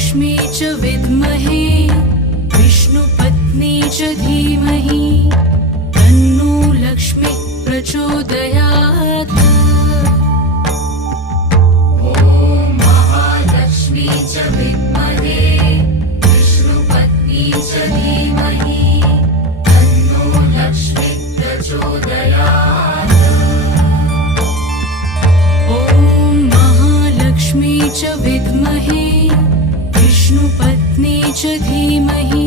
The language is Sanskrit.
महालक्ष्मी च विद्महे विष्णुपत्नी च धीमहि तन्नो लक्ष्मी प्रचोदयात्। ॐ महालक्ष्मी च विद्महे विष्णुपत्नी च धीमहि तन्नो लक्ष्मी प्रचोदयात्। ॐ महालक्ष्मी च विद्महे विष्णुपत्नी च धीमहि